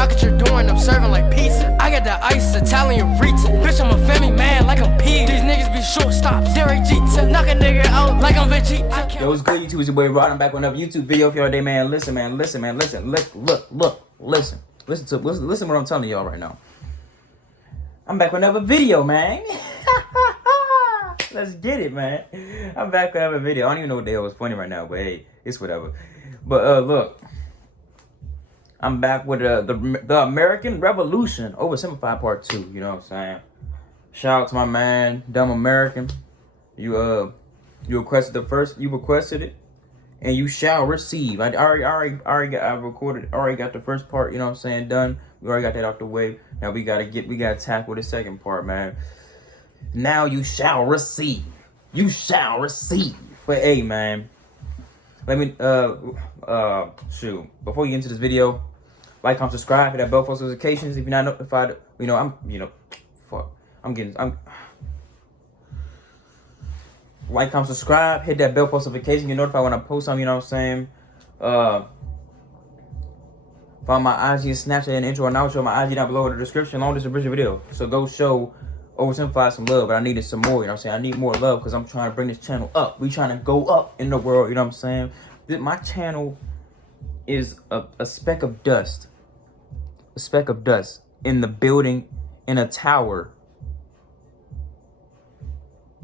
knock at your door and I'm serving like pizza. I got that ice Italian Rita. Bitch, I'm a family man like I'm P. These niggas be shortstops. Derek Jeter. Knock a nigga out like I'm Vegeta. Yo, what's good, YouTube? It's your boy Rod. I'm back with another YouTube video for y'all today, man. Listen, man. Listen what I'm telling y'all right now. I'm back with another video, man. Let's get it, man. I'm back with another video. I don't even know what the hell was funny right now, but hey, it's whatever. But look, I'm back with the American Revolution Oversimplified Part 2. You know what I'm saying? Shout out to my man, Dumb American. You requested the first. You requested it, and you shall receive. I already got the first part. You know what I'm saying? Done. We already got that out the way. Now we gotta tackle the second part, man. Now you shall receive. You shall receive. But hey, man, let me shoot. Before you get into this video, like, comment, subscribe, hit that bell for notifications. If you're not notified, like, comment, subscribe, hit that bell for notifications. Get notified when I post something. You know what I'm saying? Find my IG and Snapchat and intro and outro. My IG down below in the description along this original video. So go show Oversimplified some love, but I needed some more. You know what I'm saying? I need more love because I'm trying to bring this channel up. We trying to go up in the world. You know what I'm saying? My channel is a speck of dust. A speck of dust in the building, in a tower.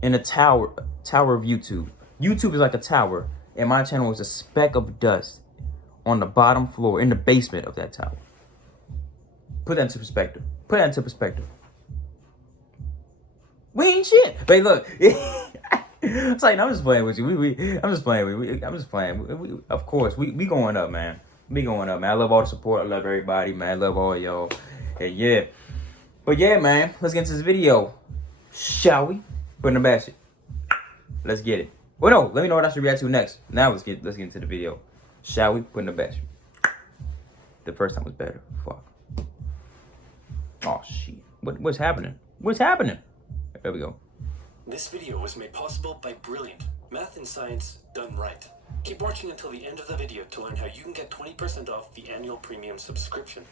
In a tower of YouTube. YouTube is like a tower, and my channel is a speck of dust on the bottom floor, in the basement of that tower. Put that into perspective. We ain't shit. But look, it's like, I'm just playing with you. I'm just playing. Of course, we going up, man. We going up, man. I love all the support. I love everybody, man. I love all y'all. Hey, yeah. But yeah, man, let's get into this video. Shall we? Put in the basket. Let's get it. Well, no, let me know what I should react to next. Now let's get into the video. Shall we? Put in the basket. The first time was better. Fuck. Oh shit. What's happening? What's happening? There we go. This video was made possible by Brilliant. Math and science done right. Keep watching until the end of the video to learn how you can get 20% off the annual premium subscription.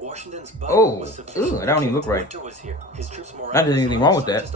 Washington's was that don't even look right. Was here. His troops Not there's anything wrong with that.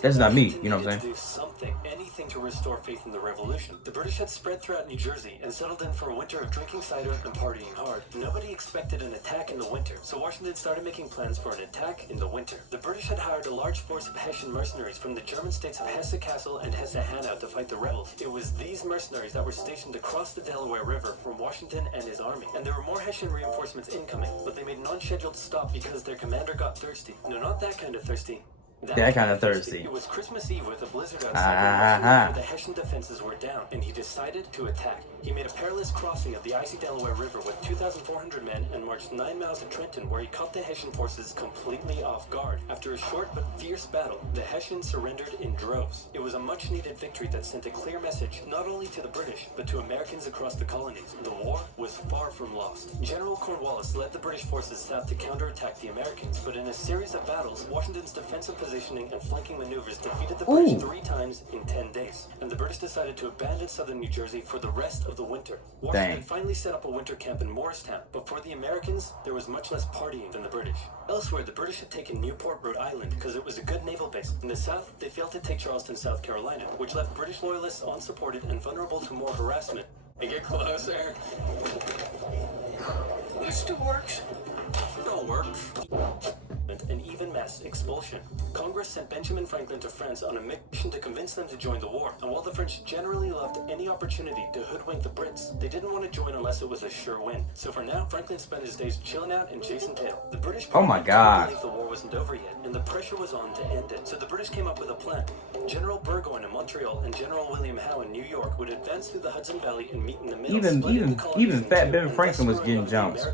That's not me, you know what I'm saying? To do something, anything to restore faith in the revolution. The British had spread throughout New Jersey and settled in for a winter of drinking cider and partying hard. Nobody expected an attack in the winter, so Washington started making plans for an attack in the winter. The British had hired a large force of Hessian mercenaries from the German states of Hesse-Kassel and Hesse-Hanau to fight the rebels. It was these mercenaries that were stationed across the Delaware River from Washington and his army. And there were more Hessian reinforcements incoming, but they made an unscheduled stop because their commander got thirsty. No, not that kind of thirsty. That kind of thirsty. It was Christmas Eve with a blizzard outside. The Hessian defenses were down, and he decided to attack. He made a perilous crossing of the icy Delaware River with 2,400 men and marched 9 miles to Trenton, where he caught the Hessian forces completely off guard. After a short but fierce battle, the Hessians surrendered in droves. It was a much-needed victory that sent a clear message not only to the British, but to Americans across the colonies. The war was far from lost. General Cornwallis led the British forces south to counterattack the Americans, but in a series of battles, Washington's defensive positioning and flanking maneuvers defeated the British 3 times in 10 days, and the British decided to abandon southern New Jersey for the rest of the winter. Washington finally set up a winter camp in Morristown, but for the Americans, there was much less partying than the British. Elsewhere, the British had taken Newport, Rhode Island, because it was a good naval base. In the south, they failed to take Charleston, South Carolina, which left British loyalists unsupported and vulnerable to more harassment. And get closer. This still works. Still works. An even mass expulsion. Congress sent Benjamin Franklin to France on a mission to convince them to join the war. And while the French generally loved any opportunity to hoodwink the Brits, they didn't want to join unless it was a sure win. So for now, Franklin spent his days chilling out in Jason Tail. The British didn't believe the war wasn't over yet, and the pressure was on to end it. So the British came up with a plan. General Burgoyne in Montreal and General William Howe in New York would advance through the Hudson Valley and meet in the middle. Even Fat Ben Franklin was getting jumps,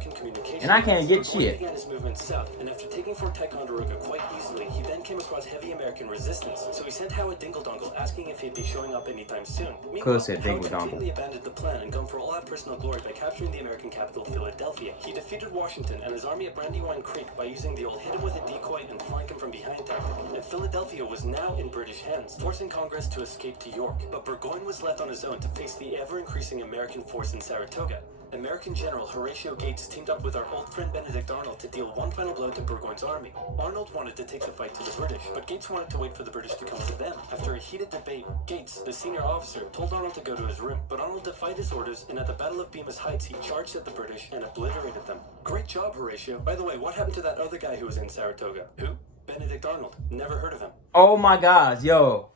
and I can't get shit. Began his movement south, and after taking Fort Ticonderoga quite easily, he then came across heavy American resistance. So he sent Howe a dingle-dongle asking if he'd be showing up anytime soon. Meanwhile, Howe completely abandoned the plan and gone for all out personal glory by capturing the American capital, Philadelphia. He defeated Washington and his army at Brandywine Creek by using the old hit him with a decoy and flank him from behind tactic. And Philadelphia was now in British hands, forcing Congress to escape to York. But Burgoyne was left on his own to face the ever-increasing American force in Saratoga. American General Horatio Gates teamed up with our old friend Benedict Arnold to deal one final blow to Burgoyne's army. Arnold wanted to take the fight to the British, but Gates wanted to wait for the British to come to them. After a heated debate, Gates, the senior officer, told Arnold to go to his room, but Arnold defied his orders, and at the Battle of Bemis Heights, he charged at the British and obliterated them. Great job, Horatio. By the way, what happened to that other guy who was in Saratoga? Who? Benedict Arnold. Never heard of him. Oh my gosh, yo.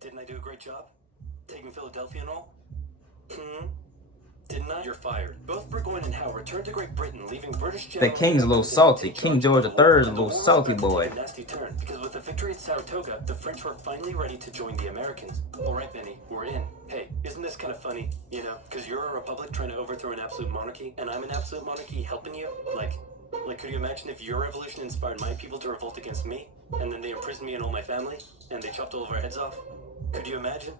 Didn't I do a great job? Taking Philadelphia and all? Didn't I? You're fired. Both Burgoyne and Howe returned to Great Britain, leaving British generals... The king's a little salty. King George III is a little salty boy. A nasty turn, because with the victory at Saratoga, the French were finally ready to join the Americans. All right, Benny, we're in. Hey, isn't this kind of funny? You know, because you're a republic trying to overthrow an absolute monarchy, and I'm an absolute monarchy helping you? Like, could you imagine if your revolution inspired my people to revolt against me, and then they imprisoned me and all my family, and they chopped all of our heads off? Could you imagine?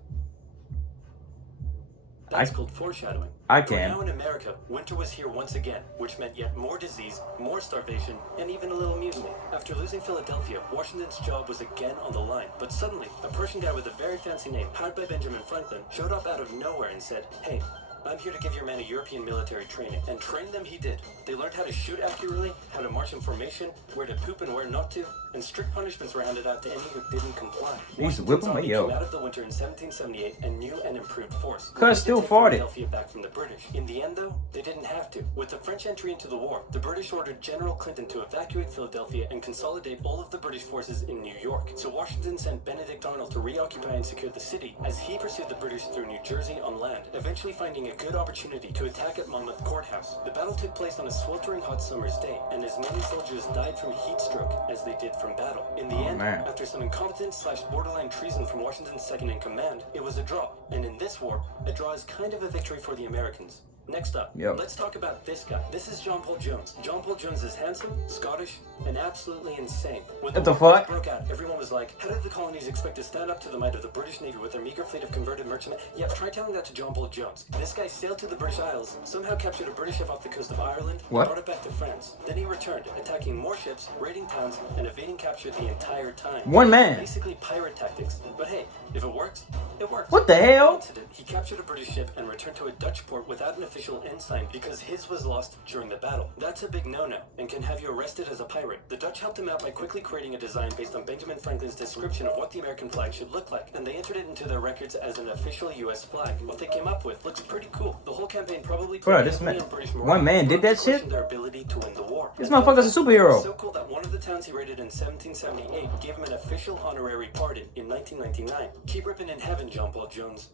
That's called foreshadowing. I can. Now in America, winter was here once again, which meant yet more disease, more starvation, and even a little mutiny. After losing Philadelphia, Washington's job was again on the line. But suddenly, a Persian guy with a very fancy name, hired by Benjamin Franklin, showed up out of nowhere and said, "Hey, I'm here to give your men a European military training." And train them he did. They learned how to shoot accurately, how to march in formation, where to poop and where not to, and strict punishments were handed out to any who didn't comply. They used to whip them, yo. Came out of the winter in 1778 and new and improved force. Cuz still fought it. Philadelphia back from the British. In the end, though, they didn't have to. With the French entry into the war, the British ordered General Clinton to evacuate Philadelphia and consolidate all of the British forces in New York. So Washington sent Benedict Arnold to reoccupy and secure the city as he pursued the British through New Jersey on land, eventually finding a good opportunity to attack at Monmouth Courthouse. The battle took place on a sweltering hot summer's day, and as many soldiers died from heat stroke as they did from battle. In the end, after some incompetence/borderline treason from Washington's second-in-command, it was a draw. And in this war, a draw is kind of a victory for the Americans. Next up, let's talk about this guy. This is John Paul Jones. John Paul Jones is handsome, Scottish, and absolutely insane. When What the fuck? broke out, everyone was like, how did the colonies expect to stand up to the might of the British Navy with their meager fleet of converted merchantmen? Yeah, try telling that to John Paul Jones. This guy sailed to the British Isles, somehow captured a British ship off the coast of Ireland, and brought it back to France. Then he returned, attacking more ships, raiding towns, and evading capture the entire time. One man. Basically pirate tactics. But hey, if it works, it works. What the hell? Incident, he captured a British ship and returned to a Dutch port without an official ensign because his was lost during the battle. That's a big no-no and can have you arrested as a pirate. The Dutch helped him out by quickly creating a design based on Benjamin Franklin's description of what the American flag should look like, and they entered it into their records as an official U.S. flag. What they came up with looks pretty cool. The whole campaign probably Bro, this man, one man did that shit? Their ability to win the war. This motherfucker's a superhero. So cool that one of the towns he raided in 1778 gave him an official honorary pardon in 1999. Keep ripping in heaven, John Paul Jones.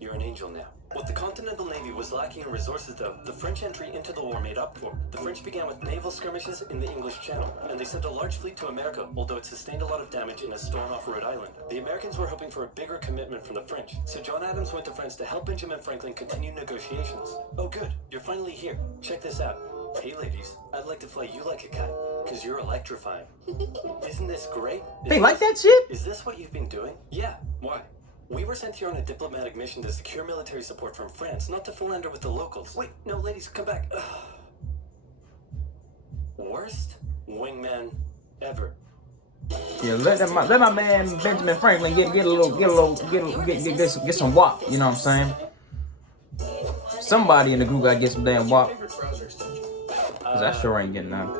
You're an angel now. What the Continental Navy was lacking in resources, though, the French entry into the war made up for. The French began with naval skirmishes in the English Channel, and they sent a large fleet to America, although it sustained a lot of damage in a storm off Rhode Island. The Americans were hoping for a bigger commitment from the French, so John Adams went to France to help Benjamin Franklin continue negotiations. Oh good, you're finally here. Check this out. Hey ladies, I'd like to fly you like a kite, because you're electrifying. Isn't this great? They like that shit? Is this what you've been doing? Yeah, why? We were sent here on a diplomatic mission to secure military support from France, not to philander with the locals. Wait, no, ladies, come back. Worst wingman ever. Yeah, let my man Benjamin Franklin get some wop. You know what I'm saying? Somebody in the group gotta get some damn wop. Cause I sure ain't getting none.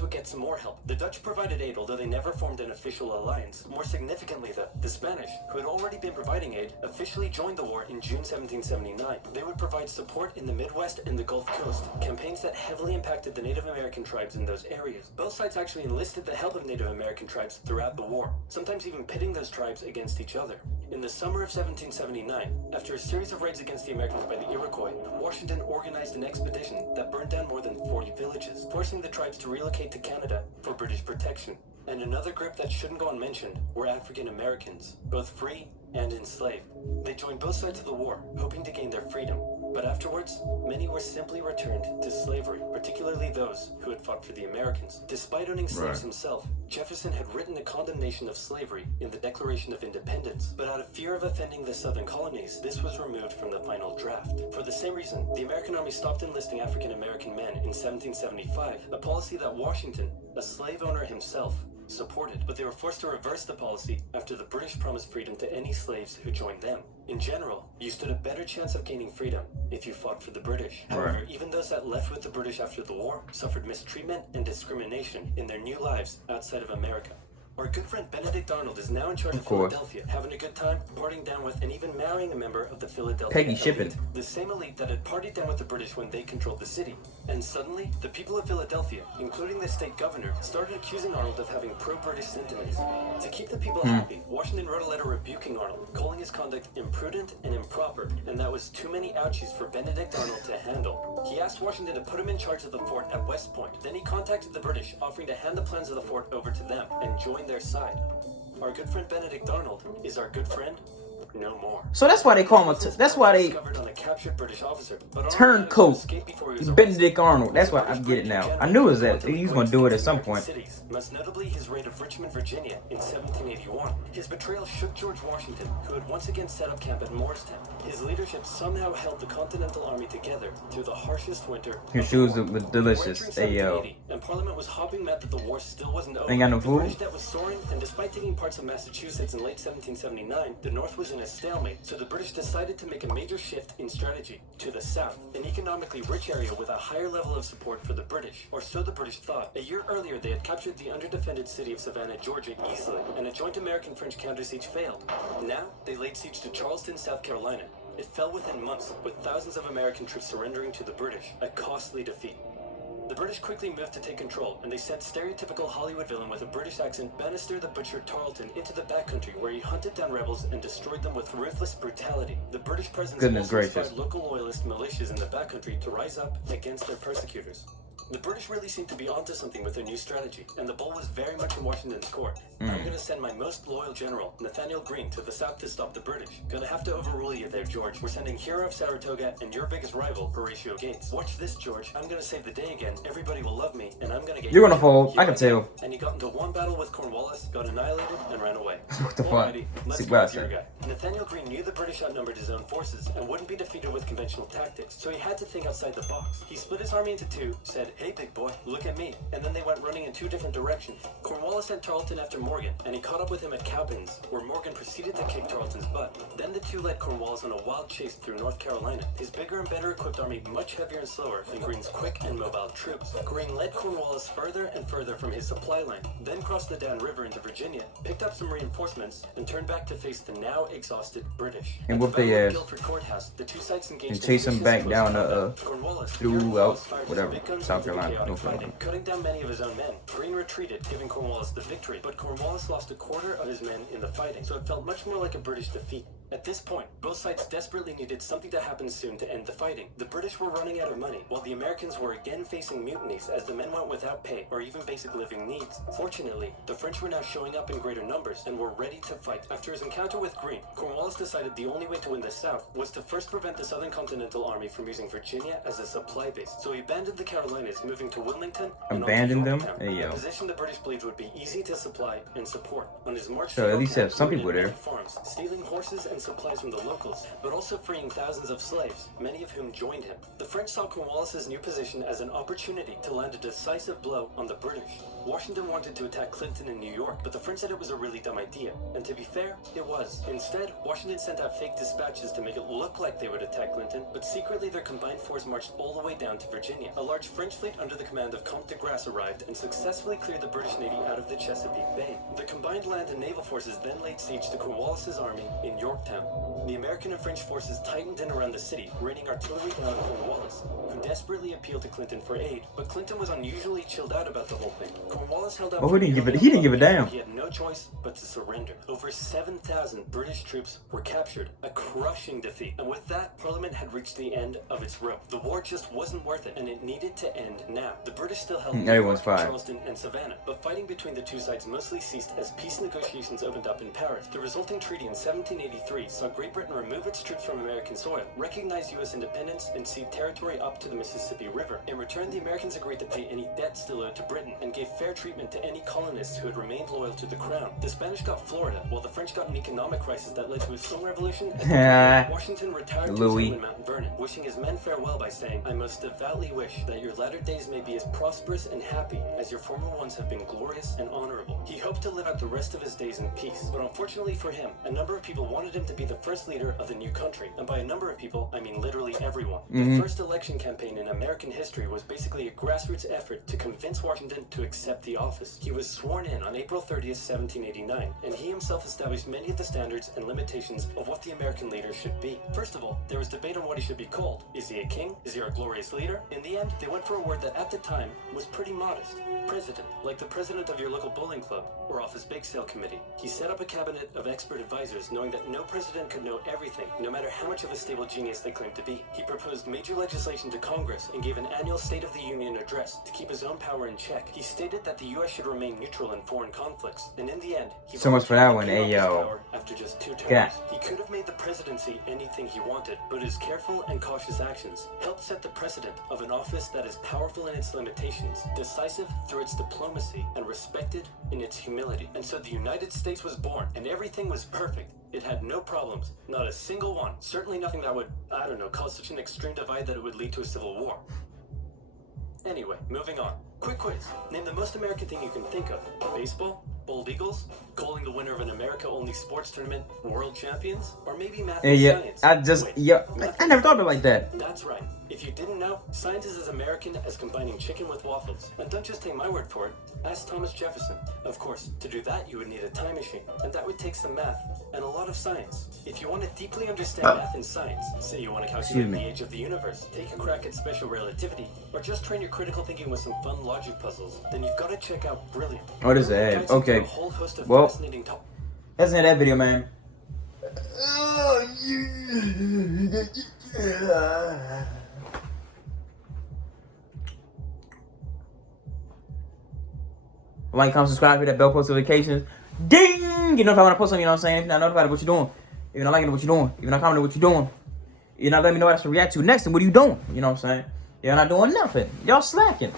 Would get some more help. The Dutch provided aid, although they never formed an official alliance. More significantly, though, the Spanish, who had already been providing aid, officially joined the war in June 1779. They would provide support in the Midwest and the Gulf Coast, campaigns that heavily impacted the Native American tribes in those areas. Both sides actually enlisted the help of Native American tribes throughout the war, sometimes even pitting those tribes against each other. In the summer of 1779, after a series of raids against the Americans by the Iroquois, Washington organized an expedition that burned down more than 40 villages, forcing the tribes to relocate to Canada for British protection. And another group that shouldn't go unmentioned were African Americans, both free and enslaved. They joined both sides of the war, hoping to gain their freedom. But afterwards, many were simply returned to slavery, particularly those who had fought for the Americans. Despite owning slaves himself, Jefferson had written a condemnation of slavery in the Declaration of Independence. But out of fear of offending the southern colonies, this was removed from the final draft. For the same reason, the American Army stopped enlisting African American men in 1775, a policy that Washington, a slave owner himself, supported, but they were forced to reverse the policy after the British promised freedom to any slaves who joined them. In general, you stood a better chance of gaining freedom if you fought for the British. However, even those that left with the British after the war suffered mistreatment and discrimination in their new lives outside of America. Our good friend Benedict Arnold is now in charge of Philadelphia, having a good time, partying down with and even marrying a member of the Philadelphia Peggy elite, Shippen. the same elite that had partied down with the British when they controlled the city. And suddenly, the people of Philadelphia, including the state governor, started accusing Arnold of having pro-British sentiments. To keep the people happy, Washington wrote a letter rebuking Arnold, calling his conduct imprudent and improper, and that was too many ouchies for Benedict Arnold to handle. He asked Washington to put him in charge of the fort at West Point. Then he contacted the British, offering to hand the plans of the fort over to them and join their side. Our good friend Benedict Arnold is our good friend no more. So that's why they call him. That's why they turncoat Benedict Arnold. That's why I get it now. I knew it was that he was gonna do it at some point. Most notably his raid of Richmond, Virginia in 1781. His betrayal shook George Washington, who had once again set up camp at Morristown. His leadership somehow held the Continental Army together through the harshest winter. Your shoes look delicious. Hey yo. And Parliament was hopping mad that the war still wasn't over. Ain't got no food. The British debt was soaring, and despite taking parts of Massachusetts in late 1779, the North was in a stalemate. So the British decided to make a major shift in strategy to the south, an economically rich area with a higher level of support for the British, or so the British thought. A year earlier, they had captured the underdefended city of Savannah, Georgia, easily, and a joint American-French counter-siege failed. Now, they laid siege to Charleston, South Carolina. It fell within months, with thousands of American troops surrendering to the British, a costly defeat. The British quickly moved to take control, and they sent stereotypical Hollywood villain with a British accent Bannister the Butcher Tarleton into the backcountry, where he hunted down rebels and destroyed them with ruthless brutality. The British presence also inspired local loyalist militias in the backcountry to rise up against their persecutors. The British really seemed to be onto something with their new strategy, and the ball was very much in Washington's court. I'm going to send my most loyal general, Nathaniel Greene, to the south to stop the British. Gonna have to overrule you there, George. We're sending hero of Saratoga and your biggest rival, Horatio Gates. Watch this, George. I'm going to save the day again. Everybody will love me, and I'm going to get You're going to fold. I can tell. And he got into one battle with Cornwallis, got annihilated, and ran away. What the fuck? Let's go with your guy. Nathaniel Greene knew the British outnumbered his own forces and wouldn't be defeated with conventional tactics, so he had to think outside the box. He split his army into two, said, "Hey, big boy, look at me," and then they went running in two different directions. Cornwallis sent Tarleton after Morgan, and he caught up with him at Cowpens, where Morgan proceeded to kick Tarleton's butt. Then the two led Cornwallis on a wild chase through North Carolina, his bigger and better equipped army much heavier and slower than Greene's quick and mobile troops. Greene led Cornwallis further and further from his supply line, then crossed the Dan River into Virginia, picked up some reinforcements, and turned back to face the now exhausted British. And whooped their ass. Guilford Courthouse, the two sides engaged and chase them back down throughout whatever, South Carolina. Cutting down many of his own men. Greene retreated, giving Cornwallis the victory, but Cornwallis lost a quarter of his men in the fighting, so it felt much more like a British defeat. At this point, both sides desperately needed something to happen soon to end the fighting. The British were running out of money, while the Americans were again facing mutinies as the men went without pay or even basic living needs. Fortunately, the French were now showing up in greater numbers and were ready to fight. After his encounter with Greene, Cornwallis decided the only way to win the South was to first prevent the Southern Continental Army from using Virginia as a supply base. So he abandoned the Carolinas, moving to Wilmington and abandoned them? Hey, a position the British believed would be easy to supply and support. On his march so at least have some people there. Farms, stealing horses and supplies from the locals, but also freeing thousands of slaves, many of whom joined him. The French saw Cornwallis's new position as an opportunity to land a decisive blow on the British. Washington wanted to attack Clinton in New York, but the French said it was a really dumb idea. And to be fair, it was. Instead, Washington sent out fake dispatches to make it look like they would attack Clinton, but secretly their combined force marched all the way down to Virginia. A large French fleet under the command of Comte de Grasse arrived and successfully cleared the British Navy out of the Chesapeake Bay. The combined land and naval forces then laid siege to Cornwallis's army in Yorktown. The American and French forces tightened in around the city, raining artillery down on Cornwallis, who desperately appealed to Clinton for aid, but Clinton was unusually chilled out about the whole thing. Cornwallis Dallas held out Oh, for he didn't nearly give a damn. He had no choice but to surrender. Over 7,000 British troops were captured, a crushing defeat. And with that, Parliament had reached the end of its rope. The war just wasn't worth it, and it needed to end now. The British still held New Everyone's York, fired. Charleston, and Savannah, but fighting between the two sides mostly ceased as peace negotiations opened up in Paris. The resulting treaty in 1783 saw Great Britain remove its troops from American soil, recognize U.S. independence, and cede territory up to the Mississippi River. In return, the Americans agreed to pay any debt still owed to Britain and gave fair treatment to any colonists who had remained loyal to the crown. The Spanish got Florida, while the French got an economic crisis that led to a stone revolution. Washington retired to his home in Mount Vernon, wishing his men farewell by saying, "I most devoutly wish that your latter days may be as prosperous and happy as your former ones have been glorious and honorable." He hoped to live out the rest of his days in peace, but unfortunately for him, a number of people wanted him to be the first leader of the new country. And by a number of people, I mean literally everyone. The first election campaign in American history was basically a grassroots effort to convince Washington to accept the office. He was sworn in on April 30th, 1789, and he himself established many of the standards and limitations of what the American leader should be. First of all, there was debate on what he should be called. Is he a king? Is he a glorious leader? In the end, they went for a word that at the time was pretty modest. President, like the president of your local bowling club or office bake sale committee. He set up a cabinet of expert advisors, knowing that no president could know everything, no matter how much of a stable genius they claimed to be. He proposed major legislation to Congress and gave an annual State of the Union address to keep his own power in check. He stated that the U.S. should remain neutral in foreign conflicts, and in the end, he So much for that one, gave up his ayo. power after just 2 terms. Yeah. He could have made the presidency anything he wanted, but his careful and cautious actions helped set the precedent of an office that is powerful in its limitations, decisive through its diplomacy, and respected in its humility. And so the United States was born, and everything was perfect. It had no problems, not a single one. Certainly nothing that would, I don't know, cause such an extreme divide that it would lead to a civil war. Anyway, moving on. Quick quiz. Name the most American thing you can think of. Baseball? Bald Eagles? Calling the winner of an America-only sports tournament world champions? Or maybe math and science? Wait, I never thought of it like that. That's right. If you didn't know, science is as American as combining chicken with waffles. And don't just take my word for it. Ask Thomas Jefferson. Of course, to do that, you would need a time machine. And that would take some math and a lot of science. If you want to deeply understand math and science, say you want to calculate the age of the universe, take a crack at special relativity, or just train your critical thinking with some fun logic puzzles, then you've got to check out Brilliant. What is that? Okay. A whole host of Well, fascinating topics. that's the end of that video, man. Like, comment, subscribe, hit that bell, post notifications. Ding! You know if I want to post something, you know what I'm saying? If you're not notified of what you're doing, if you're not liking what you're doing, if you're not commenting what you're doing, you're not letting me know what I should react to next, and what are you doing? You know what I'm saying? You're not doing nothing. Y'all slacking.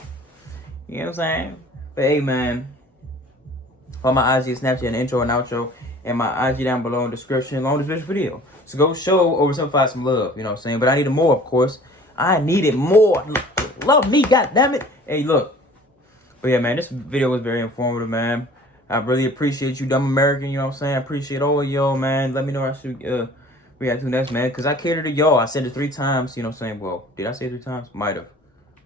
You know what I'm saying? But hey, man. On my IG, Snapchat, and intro and outro, and my IG down below in the description, along with this video. So go show OverSimplified some love, you know what I'm saying? But I needed more, of course. I needed more. Love me, goddammit. Hey, look. But yeah, man, this video was very informative, man. I really appreciate you, dumb American, you know what I'm saying? I appreciate all of y'all, man. Let me know what I should react to next, man. Because I cater to y'all. I said it 3 times, you know what I'm saying? Well, did I say it 3 times? Might have.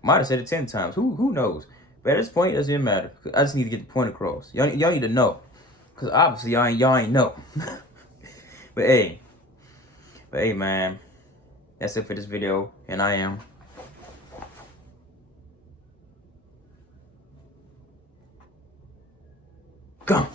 Might have said it 10 times. Who knows? But at this point, it doesn't matter. I just need to get the point across. Y'all need to know. Because obviously, y'all ain't know. But hey, man. That's it for this video. And I am gone.